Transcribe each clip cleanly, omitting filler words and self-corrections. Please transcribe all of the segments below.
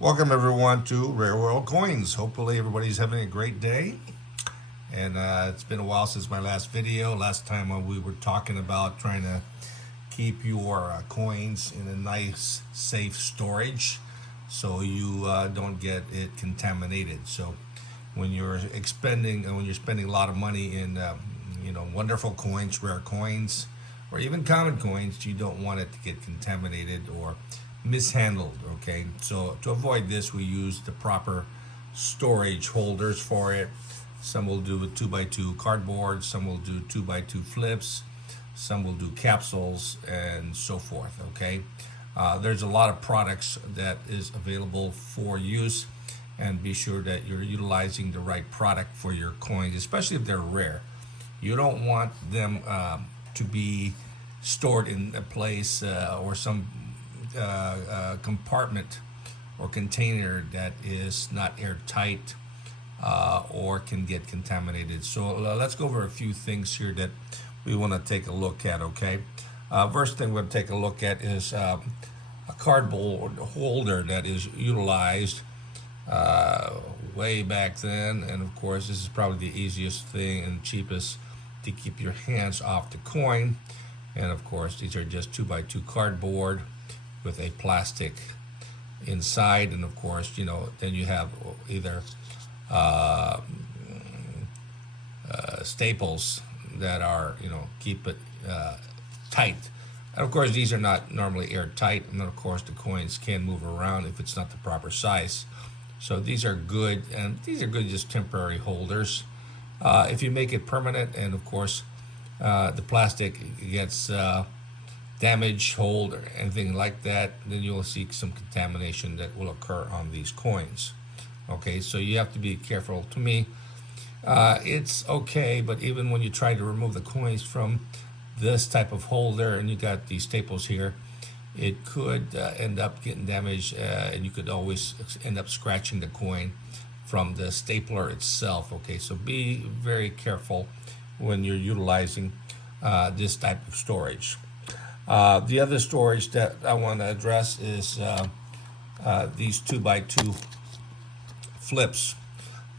Welcome everyone to Rare World Coins. Hopefully everybody's having a great day. And it's been a while since my last video. Last time we were talking about trying to keep your coins in a nice, safe storage so you don't get it contaminated. So when you're spending a lot of money in wonderful coins, rare coins, or even common coins, you don't want it to get contaminated or mishandled. Okay, so to avoid this, we use the proper storage holders for it. Some will do with 2x2 cardboard, some will do 2x2 flips, some will do capsules, and so forth. Okay, there's a lot of products that is available for use, and be sure that you're utilizing the right product for your coins, especially if they're rare. You don't want them to be stored in a place or some compartment or container that is not airtight or can get contaminated. So let's go over a few things here that we want to take a look at. Okay, first thing we're going to take a look at is a cardboard holder that is utilized way back then, and of course this is probably the easiest thing and cheapest to keep your hands off the coin. And of course these are just 2x2 cardboard with a plastic inside, and of course then you have either staples that are keep it tight, and of course these are not normally airtight, and then of course the coins can move around if it's not the proper size. So these are good, and these are good just temporary holders. If you make it permanent, and of course the plastic gets damage, hold, or anything like that, then you'll see some contamination that will occur on these coins. Okay, so you have to be careful. To me, it's okay, but even when you try to remove the coins from this type of holder and you got these staples here, it could end up getting damaged, and you could always end up scratching the coin from the stapler itself. Okay, so be very careful when you're utilizing this type of storage. The other storage that I want to address is these 2x2 flips.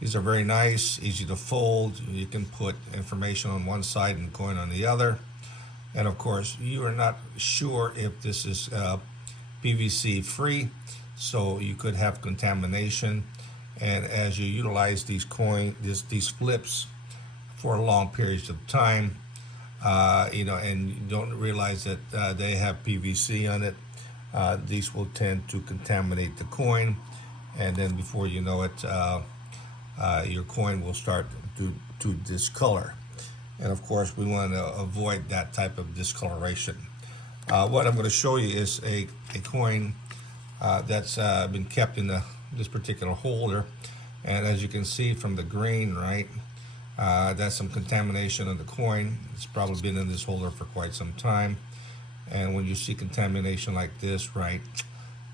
These are very nice, easy to fold. You can put information on one side and coin on the other. And of course, you are not sure if this is PVC free, so you could have contamination. And as you utilize these these flips for long periods of time, and you don't realize that they have PVC on it, these will tend to contaminate the coin, and then before you know it, your coin will start to discolor. And of course, we want to avoid that type of discoloration. What I'm going to show you is a coin that's been kept in this particular holder, and as you can see from the grain, right, that's some contamination on the coin. It's probably been in this holder for quite some time, and when you see contamination like this, right,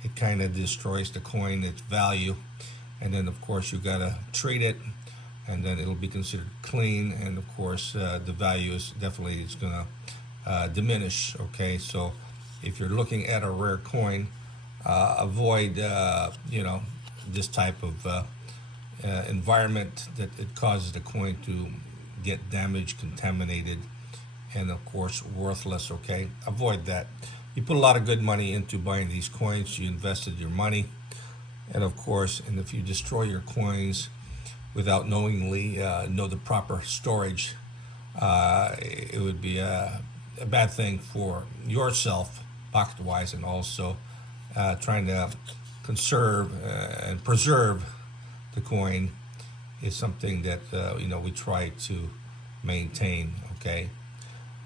it kind of destroys the coin, its value. And then of course you got to treat it, and then it'll be considered clean, and of course the value is definitely going to diminish. Okay, so if you're looking at a rare coin, avoid this type of environment that it causes the coin to get damaged, contaminated, and of course worthless. Okay, avoid that. You put a lot of good money into buying these coins, you invested your money, and of course, and if you destroy your coins without knowingly know the proper storage, it would be a bad thing for yourself pocket wise, and also trying to conserve and preserve the coin is something that we try to maintain. Okay,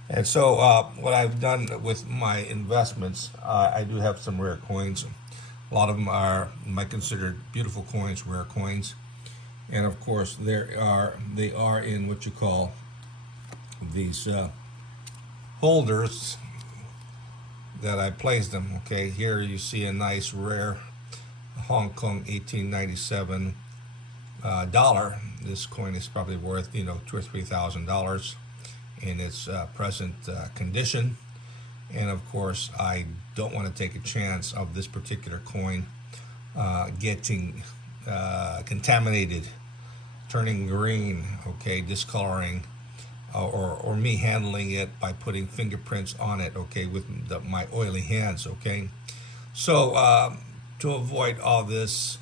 and so what I've done with my investments, I do have some rare coins. A lot of them are might considered beautiful coins, rare coins, and of course they are in what you call these holders that I placed them. Okay, here you see a nice rare Hong Kong 1897 dollar. This coin is probably worth $2,000 or $3,000 in its present condition. And of course, I don't want to take a chance of this particular coin getting contaminated, turning green, okay, discoloring, or me handling it by putting fingerprints on it, okay, with my oily hands, okay. So to avoid all this,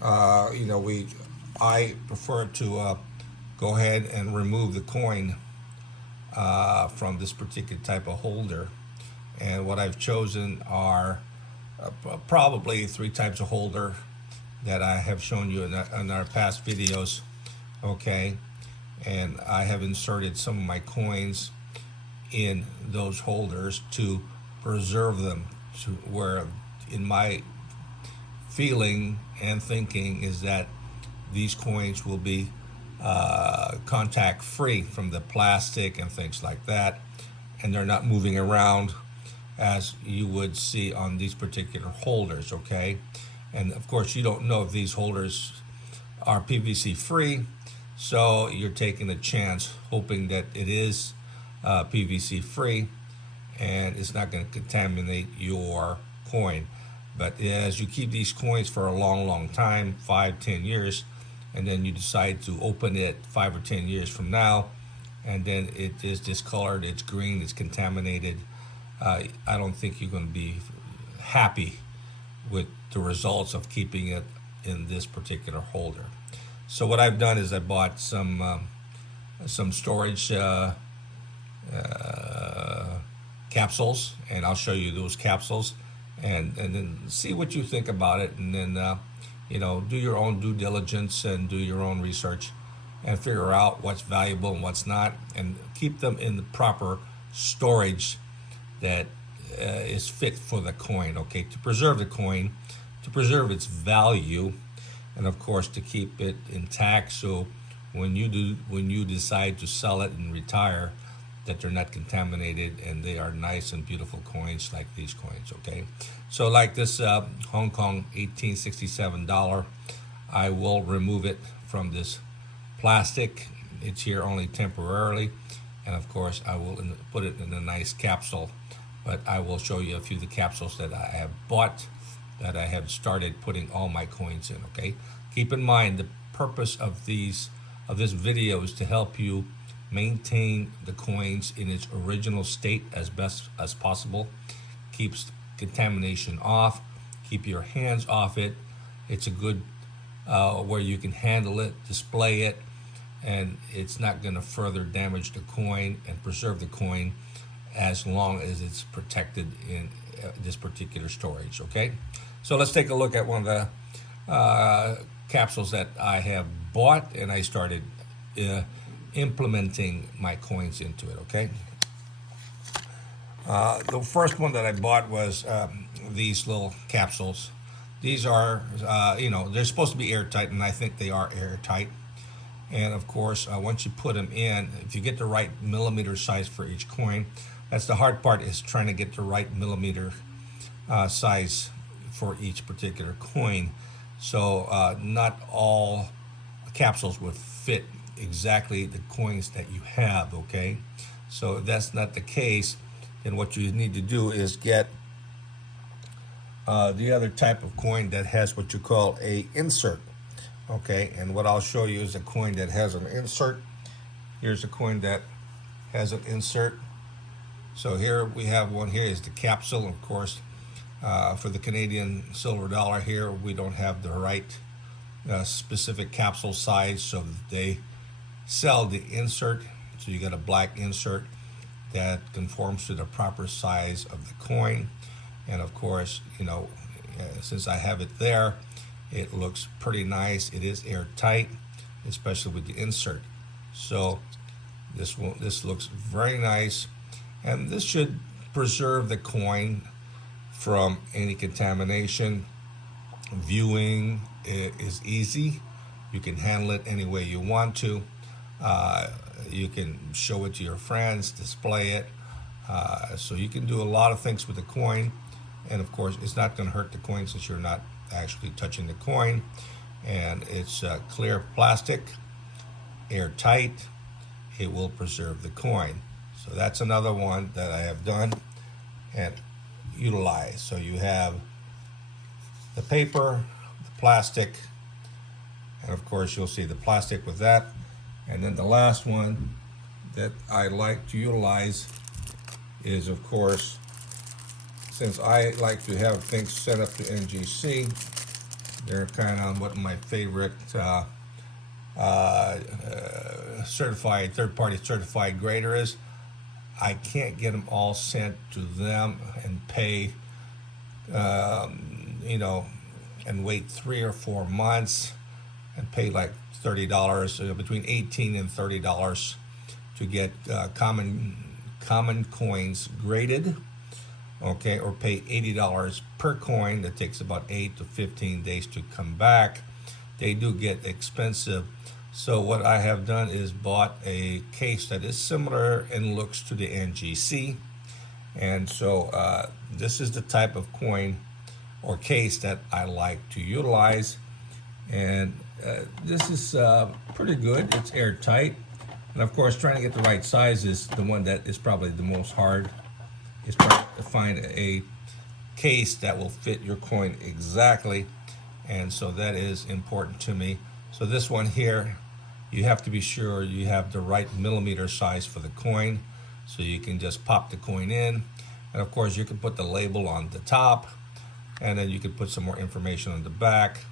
I prefer to go ahead and remove the coin from this particular type of holder. And what I've chosen are probably three types of holder that I have shown you in our past videos, okay. And I have inserted some of my coins in those holders to preserve them, to where in my feeling and thinking is that these coins will be contact free from the plastic and things like that, and they're not moving around as you would see on these particular holders, okay. And of course you don't know if these holders are PVC free, so you're taking a chance hoping that it is PVC free and it's not going to contaminate your coin. But as you keep these coins for a long time, 5-10 years, and then you decide to open it 5 or 10 years from now, and then it is discolored, it's green, it's contaminated, I don't think you're going to be happy with the results of keeping it in this particular holder. So what I've done is I bought some storage capsules, and I'll show you those capsules, and then see what you think about it, and then do your own due diligence and do your own research and figure out what's valuable and what's not, and keep them in the proper storage that is fit for the coin, okay, to preserve the coin, to preserve its value, and of course to keep it intact, so when you decide to sell it and retire, that they're not contaminated and they are nice and beautiful coins like these coins, okay. So like this Hong Kong 1867 dollar, I will remove it from this plastic. It's here only temporarily, and of course I will put it in a nice capsule, but I will show you a few of the capsules that I have bought, that I have started putting all my coins in, okay. Keep in mind the purpose of this video is to help you maintain the coins in its original state as best as possible, keeps contamination off, keep your hands off it. It's a good where you can handle it, display it, and it's not going to further damage the coin, and preserve the coin as long as it's protected in this particular storage, okay. So let's take a look at one of the capsules that I have bought, and I started implementing my coins into it, okay. The first one that I bought was these little capsules. These are, they're supposed to be airtight, and I think they are airtight. And of course, once you put them in, if you get the right millimeter size for each coin, that's the hard part, is trying to get the right millimeter size for each particular coin. So not all capsules would fit exactly the coins that you have, okay. So if that's not the case, then what you need to do is get the other type of coin that has what you call a insert, okay. And what I'll show you is a coin that has an insert. Here's a coin that has an insert. So here we have one. Here is the capsule. Of course, for the Canadian silver dollar here, we don't have the right specific capsule size, so they sell the insert. So you got a black insert that conforms to the proper size of the coin. And of course, since I have it there, it looks pretty nice. It is airtight, especially with the insert. So this looks very nice, and this should preserve the coin from any contamination. Viewing is easy. You can handle it any way you want to. You can show it to your friends, display it. So you can do a lot of things with the coin. And of course, it's not going to hurt the coin since you're not actually touching the coin. And it's clear plastic, airtight. It will preserve the coin. So that's another one that I have done and utilized. So you have the paper plastic, and of course you'll see the plastic with that. And then the last one that I like to utilize is, of course, since I like to have things set up to NGC, they're kind of what my favorite certified, third-party certified grader is. I can't get them all sent to them and pay, you know, and wait 3 or 4 months and pay like $30, between $18 and $30 to get common coins graded, okay, or pay $80 per coin. That takes about 8 to 15 days to come back. They do get expensive. So what I have done is bought a case that is similar in looks to the NGC. And so this is the type of coin or case that I like to utilize. And this is pretty good. It's airtight. And of course, trying to get the right size is the one that is probably the most hard. Is trying to find a case that will fit your coin exactly. And so that is important to me. So this one here, you have to be sure you have the right millimeter size for the coin, so you can just pop the coin in. And of course you can put the label on the top, and then you can put some more information on the back.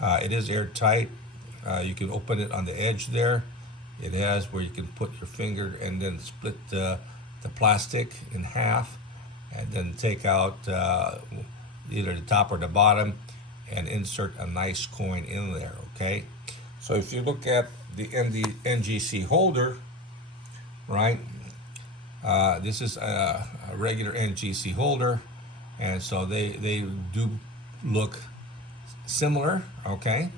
It is airtight. You can open it on the edge there. It has where you can put your finger and then split the plastic in half, and then take out either the top or the bottom and insert a nice coin in there, okay? So if you look at the NGC holder, right, this is a regular NGC holder, and so they do look similar, okay,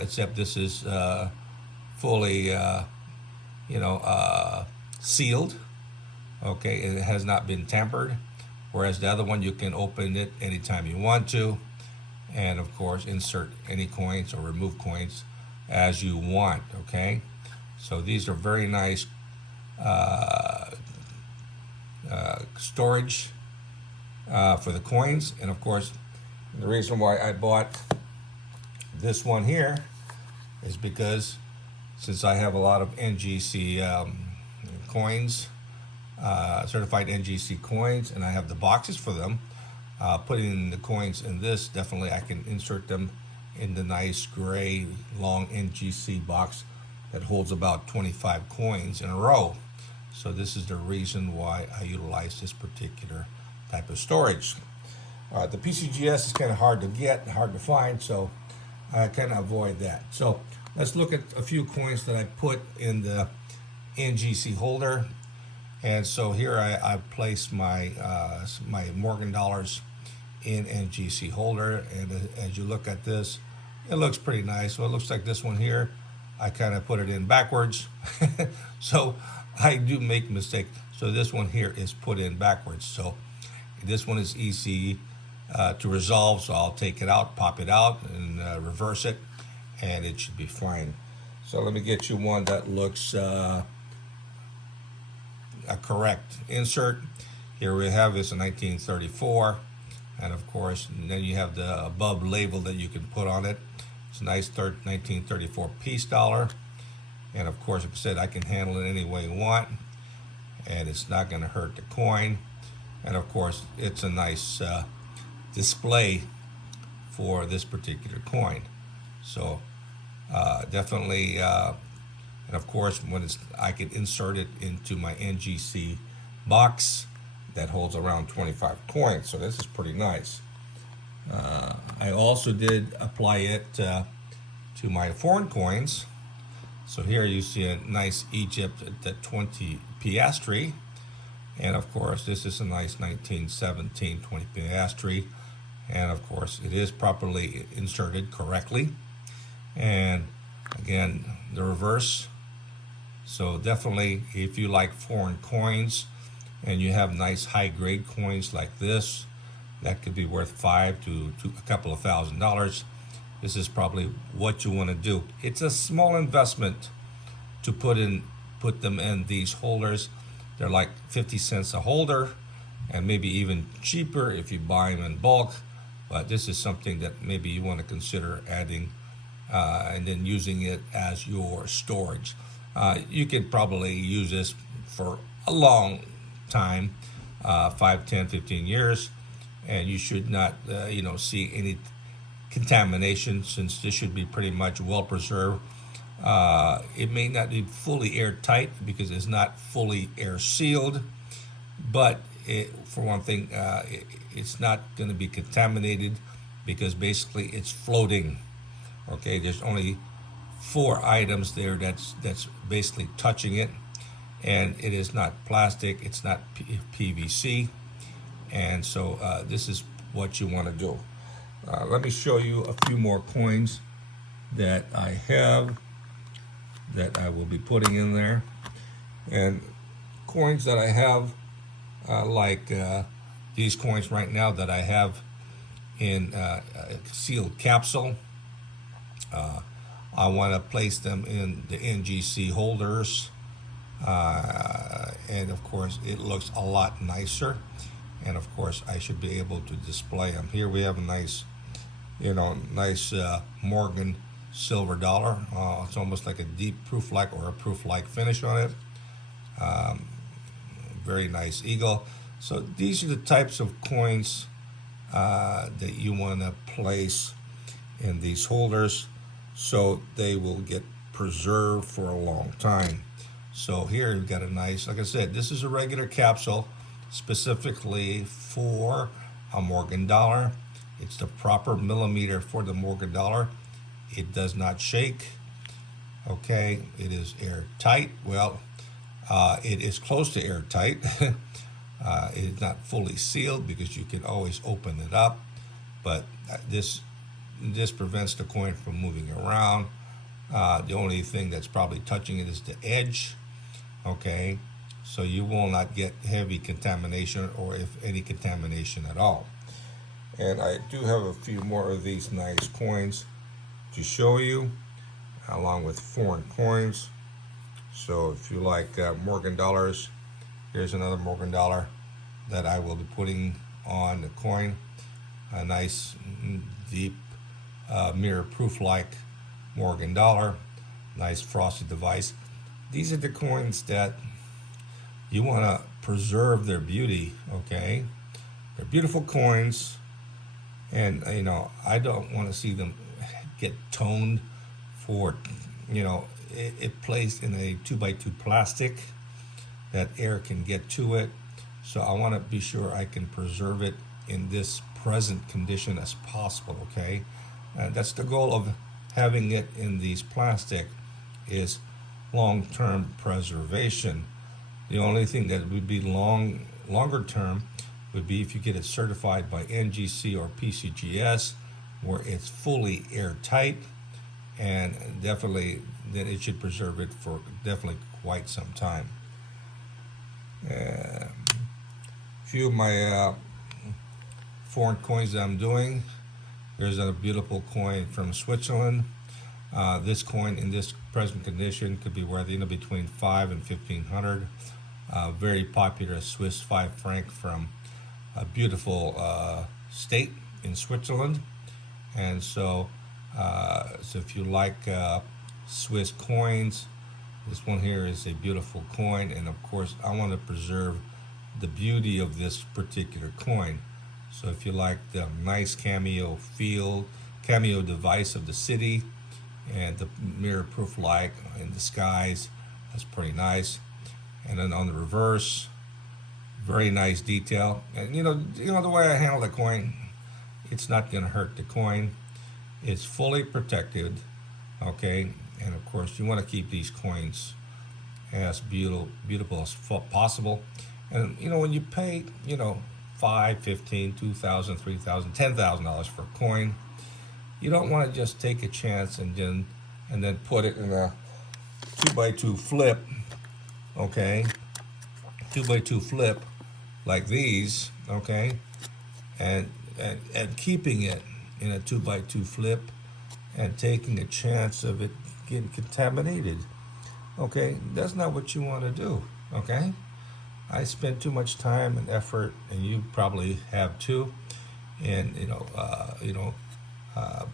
except this is fully sealed, okay. It has not been tampered, whereas the other one you can open it anytime you want to, and of course insert any coins or remove coins as you want, okay. So these are very nice storage for the coins. And of course the reason why I bought this one here is because since I have a lot of NGC coins, certified NGC coins, and I have the boxes for them, putting the coins in this, definitely I can insert them in the nice gray long NGC box that holds about 25 coins in a row. So this is the reason why I utilize this particular type of storage. The PCGS is kind of hard to get, hard to find, so I kind of avoid that. So let's look at a few coins that I put in the NGC holder. And so here I place my my Morgan dollars in NGC holder, and as you look at this, it looks pretty nice. So it looks like this one here, I kind of put it in backwards. So I do make mistakes. So this one here is put in backwards. So this one is easy to resolve. So I'll take it out, pop it out, and reverse it, and it should be fine. So let me get you one that looks a correct insert. Here we have this in 1934, and of course, and then you have the above label that you can put on it. It's a nice 1934 piece dollar, and of course, like I said, I can handle it any way you want, and it's not going to hurt the coin. And of course, it's a nice display for this particular coin. So definitely, and of course, when I can insert it into my NGC box that holds around 25 coins. So this is pretty nice. I also did apply it to my foreign coins. So here you see a nice Egypt at 20 piastre. And of course, this is a nice 1917 20 piastre. And of course, it is properly inserted correctly. And again, the reverse. So definitely, if you like foreign coins and you have nice high grade coins like this, that could be worth $5 to a couple of $1,000. This is probably what you want to do. It's a small investment to put them in these holders. They're like 50 cents a holder, and maybe even cheaper if you buy them in bulk. but this is something that maybe you want to consider adding and then using it as your storage. You could probably use this for a long time, 5, 10, 15 years, and you should not see any contamination, since this should be pretty much well preserved. It may not be fully airtight because it's not fully air sealed, but for one thing, it's not going to be contaminated because basically it's floating. Okay, there's only 4 items there that's basically touching it, and it is not plastic, it's not PVC, and so this is what you want to do. Let me show you a few more coins that I have that I will be putting in there, and coins that I have like these coins right now that I have in a sealed capsule. I want to place them in the NGC holders, and of course it looks a lot nicer, and of course I should be able to display them. Here we have a nice Morgan silver dollar. It's almost like a deep proof-like or a proof-like finish on it. Very nice eagle. So these are the types of coins that you want to place in these holders, so they will get preserved for a long time. So here you've got a nice, like I said, this is a regular capsule specifically for a Morgan dollar. It's the proper millimeter for the Morgan dollar. It does not shake. Okay, it is airtight. Well, it is close to airtight. It is not fully sealed because you can always open it up, but this prevents the coin from moving around. The only thing that's probably touching it is the edge. Okay, so you will not get heavy contamination, or if any contamination at all. And I do have a few more of these nice coins to show you, along with foreign coins. So if you like Morgan dollars, here's another Morgan dollar that I will be putting on the coin. A nice deep mirror proof like Morgan dollar, nice frosted device. These are the coins that you want to preserve their beauty. Okay, they're beautiful coins, and I don't want to see them get toned for it placed in a 2x2 plastic that air can get to it. So I want to be sure I can preserve it in this present condition as possible. Okay, that's the goal of having it in these plastic, is long-term preservation. The only thing that would be longer term would be if you get it certified by NGC or PCGS, where it's fully airtight, and definitely then it should preserve it for definitely quite some time. A few of my foreign coins that I'm doing. Here's a beautiful coin from Switzerland. This coin in this present condition could be worth between 5 and 1,500. Very popular Swiss 5 franc from a beautiful state in Switzerland. And so if you like Swiss coins, this one here is a beautiful coin, and of course I want to preserve the beauty of this particular coin. So if you like the nice cameo device of the city and the mirror proof light in the skies, that's pretty nice. And then on the reverse, very nice detail. And the way I handle the coin, it's not going to hurt the coin. It's fully protected. Okay, and of course you want to keep these coins as beautiful as possible. And when you pay $5, $15, $2,000, $3,000, $10,000 for a coin, you don't want to just take a chance and then put it in a 2x2 flip. Okay, 2x2 flip like these. Okay, and keeping it in a 2x2 flip and taking a chance of it getting contaminated. Okay, that's not what you want to do. Okay, I spent too much time and effort, and you probably have too, in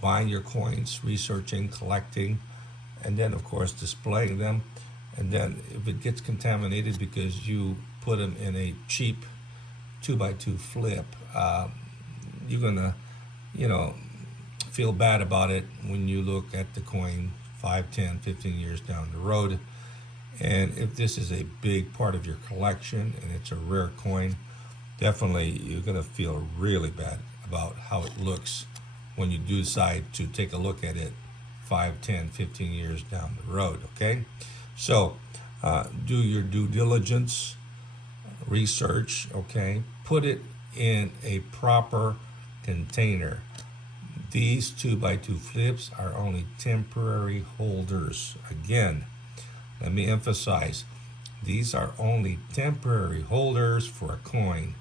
buying your coins, researching, collecting, and then of course displaying them. And then if it gets contaminated because you put them in a cheap 2x2 flip, you're gonna, you know, feel bad about it when you look at the coin 5, 10, 15 years down the road. And if this is a big part of your collection and it's a rare coin, definitely you're gonna feel really bad about how it looks when you do decide to take a look at it 5, 10, 15 years down the road, okay? So do your due diligence, research, okay? Put it in a proper container. These 2x2 flips are only temporary holders. Again, let me emphasize, these are only temporary holders for a coin,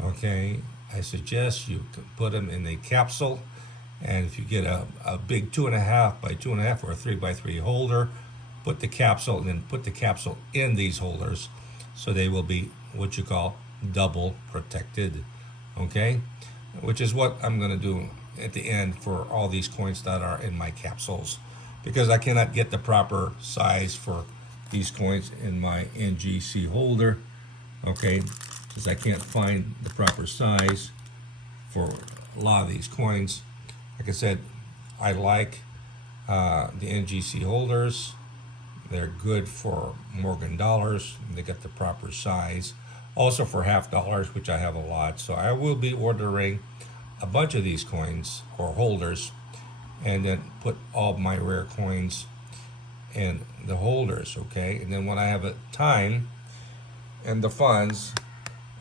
okay? I suggest you can put them in a capsule, and if you get a big 2.5 by 2.5 or a 3x3 holder, put the capsule and then put the capsule in these holders so they will be what you call double protected, okay? Which is what I'm going to do at the end for all these coins that are in my capsules, because I cannot get the proper size for these coins in my NGC holder, okay, because I can't find the proper size for a lot of these coins. Like I said, I like the NGC holders. They're good for Morgan dollars. They got the proper size. Also for half dollars, which I have a lot. So I will be ordering a bunch of these coins or holders, and then put all my rare coins in the holders, okay? And then when I have a time and the funds,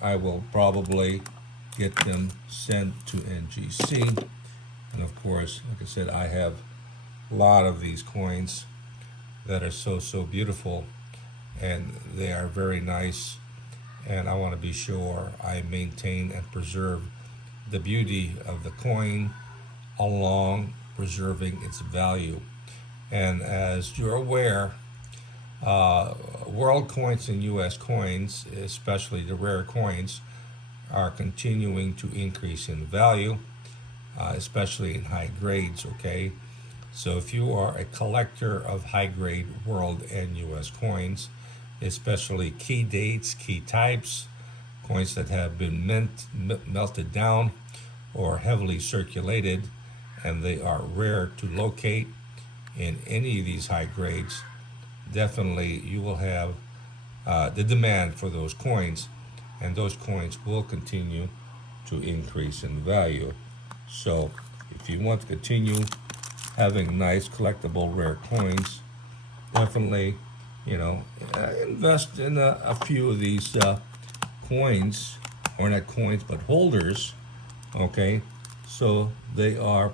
I will probably get them sent to NGC. And of course, like I said, I have a lot of these coins that are so beautiful, and they are very nice, and I want to be sure I maintain and preserve the beauty of the coin along preserving its value. And as you're aware, world coins and US coins, especially the rare coins, are continuing to increase in value, especially in high grades, okay? So if you are a collector of high grade world and US coins, especially key dates, key types, coins that have been melted down or heavily circulated, and they are rare to locate in any of these high grades, definitely you will have the demand for those coins, and those coins will continue to increase in value. So if you want to continue having nice collectible rare coins, definitely, invest in a few of these coins, or not coins but holders, okay, so they are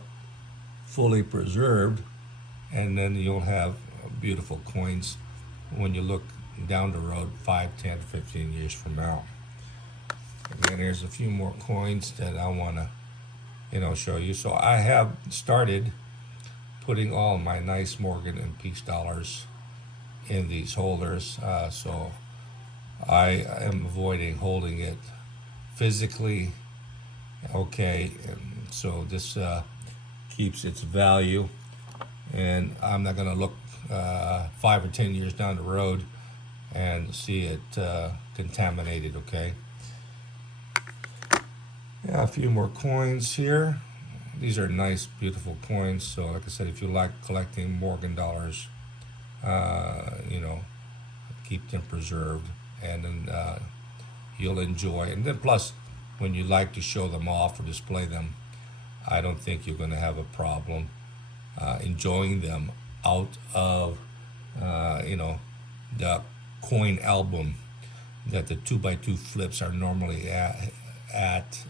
fully preserved, and then you'll have beautiful coins when you look down the road 5, 10, 15 years from now. Again, there's a few more coins that I want to show you. So I have started putting all my nice Morgan and Peace dollars in these holders, so I am avoiding holding it physically, okay, and so this keeps its value, and I'm not going to look 5 or 10 years down the road and see it contaminated, okay. Yeah, a few more coins here. These are nice, beautiful coins. So like I said, if you like collecting Morgan dollars, keep them preserved, and then you'll enjoy. And then plus, when you like to show them off or display them, I don't think you're going to have a problem enjoying them out of, the coin album that the 2x2 flips are normally at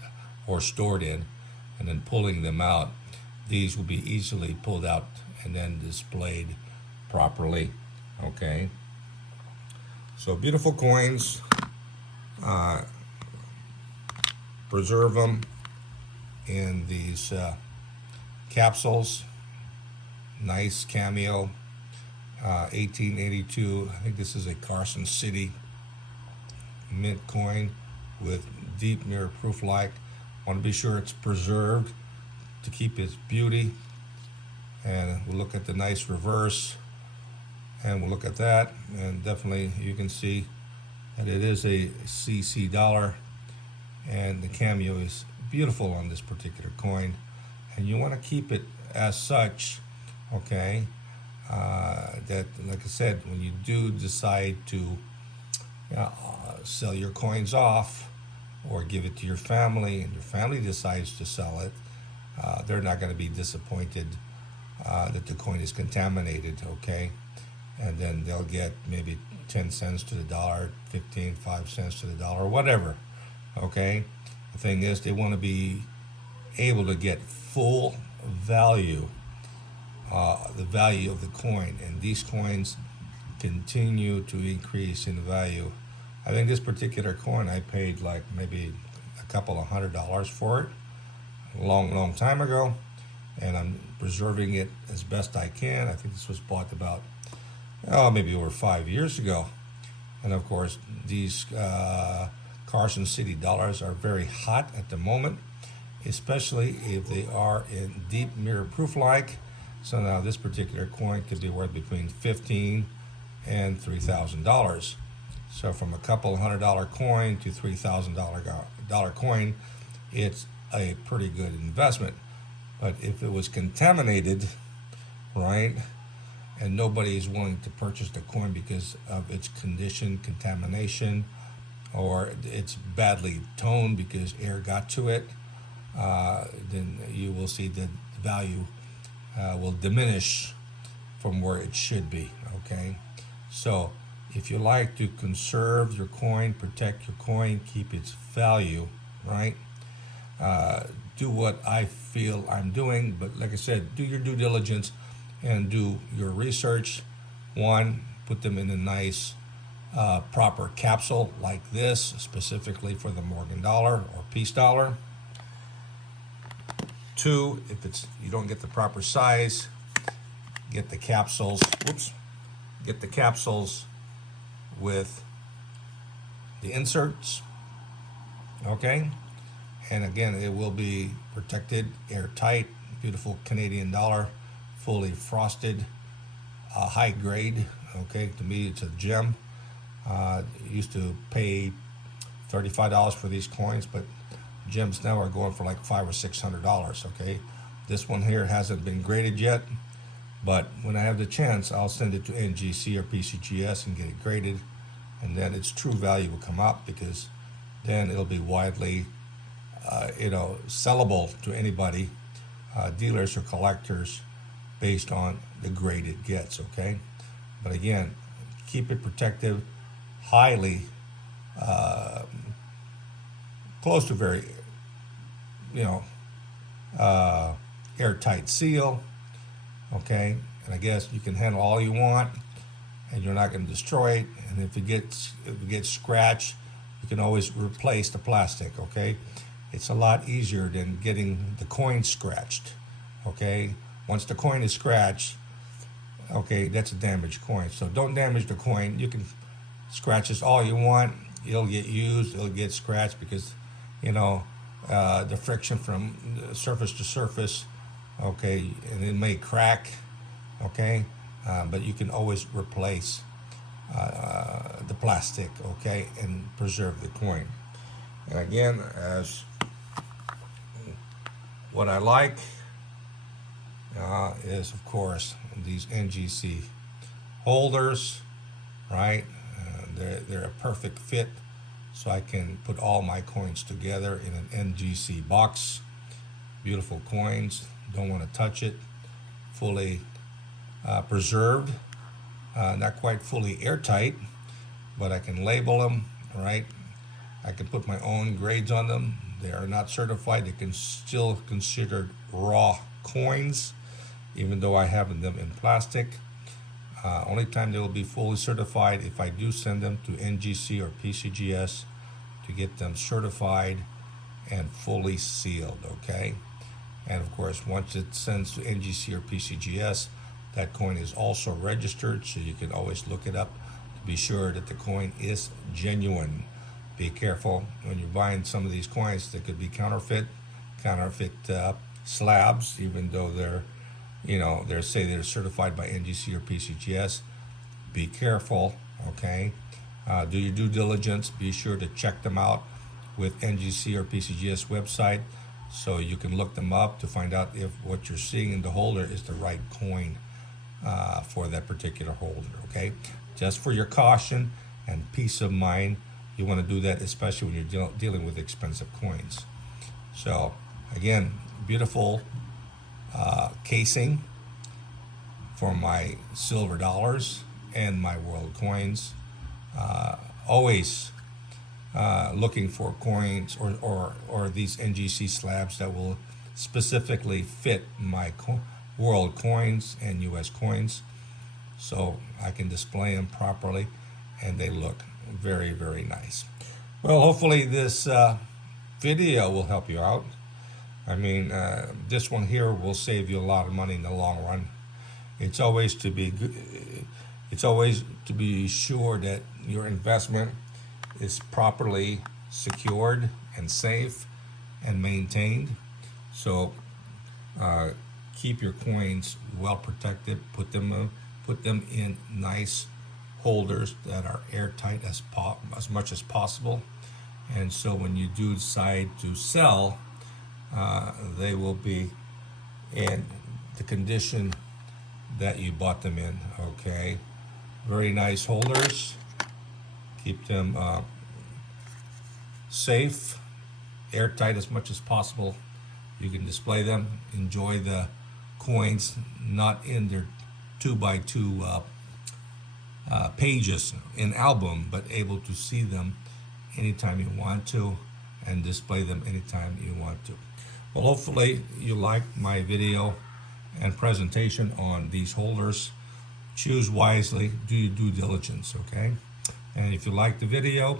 or stored in, and then pulling them out. These will be easily pulled out and then displayed properly, okay? So beautiful coins, preserve them in these capsules. Nice cameo, 1882, I think this is a Carson City mint coin with deep mirror proof like Want to be sure it's preserved to keep its beauty. And we'll look at the nice reverse, and we'll look at that, and definitely you can see that it is a CC dollar, and the cameo is beautiful on this particular coin, and you want to keep it as such, okay? That, like I said, when you do decide to sell your coins off or give it to your family, and your family decides to sell it, they're not going to be disappointed that the coin is contaminated, okay? And then they'll get maybe 10 cents to the dollar, 15, 5 cents to the dollar, whatever, okay? The thing is, they want to be able to get full value, the value of the coin, and these coins continue to increase in value. I think this particular coin, I paid like maybe a couple of $100 for it a long time ago, and I'm preserving it as best I can. I think this was bought about maybe over 5 years ago. And of course, these Carson City dollars are very hot at the moment, especially if they are in deep mirror proof like. So now this particular coin could be worth between $15 and $3,000. So from a couple $100 coin to $3,000 coin, it's a pretty good investment. But if it was contaminated, right, and nobody is willing to purchase the coin because of its condition, contamination, or it's badly toned because air got to it, then you will see the value will diminish from where it should be, okay? So if you like to conserve your coin, protect your coin, keep its value, right, do what I feel I'm doing. But like I said, do your due diligence and do your research. One, put them in a nice proper capsule like this, specifically for the Morgan dollar or peace dollar. Two, if you don't get the proper size, get the capsules. Get the capsules with the inserts. Okay. And again, it will be protected, airtight, beautiful Canadian dollar, fully frosted, high grade. Okay, to me it's a gem. Used to pay $35 for these coins, but gems now are going for like $500 or $600. Okay, this one here hasn't been graded yet, but when I have the chance, I'll send it to NGC or PCGS and get it graded, and then its true value will come up, because then it'll be widely sellable to anybody, dealers or collectors, based on the grade it gets, okay? But again, keep it protective, highly, close to very, airtight seal, okay? And I guess you can handle all you want, and you're not going to destroy it. And if it gets scratched, you can always replace the plastic, okay? It's a lot easier than getting the coin scratched, okay? Once the coin is scratched, okay, that's a damaged coin. So don't damage the coin. You can scratch this all you want. It'll get used. It'll get scratched because, the friction from surface to surface, okay, and it may crack, okay? But you can always replace the plastic, okay, and preserve the coin. And again, as what I like is, of course, these NGC holders, right? They're a perfect fit, so I can put all my coins together in an NGC box. Beautiful coins, don't want to touch it. Fully preserved, not quite fully airtight, but I can label them, right? I can put my own grades on them. They are not certified. They can still considered raw coins, even though I have them in plastic. Only time they will be fully certified if I do send them to NGC or PCGS to get them certified and fully sealed, okay? And of course, once it sends to NGC or PCGS, that coin is also registered, so you can always look it up to be sure that the coin is genuine. Be careful when you're buying some of these coins that could be counterfeit. counterfeit slabs, even though they're, they're say they're certified by NGC or PCGS. Be careful, okay? Do your due diligence. Be sure to check them out with NGC or PCGS website, so you can look them up to find out if what you're seeing in the holder is the right coin for that particular holder, okay? Just for your caution and peace of mind, you want to do that, especially when you're dealing with expensive coins. So again, beautiful casing for my silver dollars and my world coins. Always looking for coins or these NGC slabs that will specifically fit my world coins and US coins, so I can display them properly and they look very, very nice. Well, hopefully this video will help you out. I mean, this one here will save you a lot of money in the long run. It's always to be good. It's always to be sure that your investment is properly secured and safe and maintained. So keep your coins well protected. Put them in nice holders that are airtight as much as possible. And so when you do decide to sell, they will be in the condition that you bought them in, okay? Very nice holders. Keep them safe, airtight as much as possible. You can display them, enjoy the coins, not in their 2x2 pages in album, but able to see them anytime you want to and display them anytime you want to. Well, hopefully you like my video and presentation on these holders. Choose wisely, do your due diligence, okay? And if you like the video,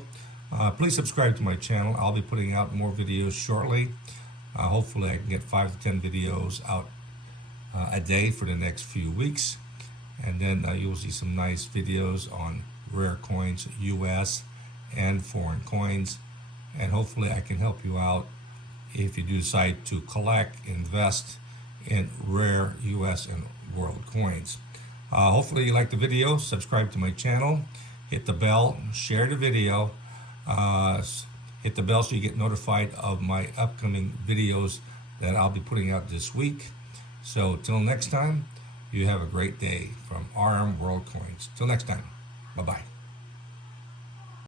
please subscribe to my channel. I'll be putting out more videos shortly. Hopefully I can get 5 to 10 videos out a day for the next few weeks. And then you'll see some nice videos on rare coins, US and foreign coins. And hopefully I can help you out if you do decide to collect, invest in rare US and world coins. Hopefully you like the video. Subscribe to my channel, hit the bell, share the video, hit the bell so you get notified of my upcoming videos that I'll be putting out this week. So till next time, you have a great day from RMworldcoins. Till next time, bye-bye.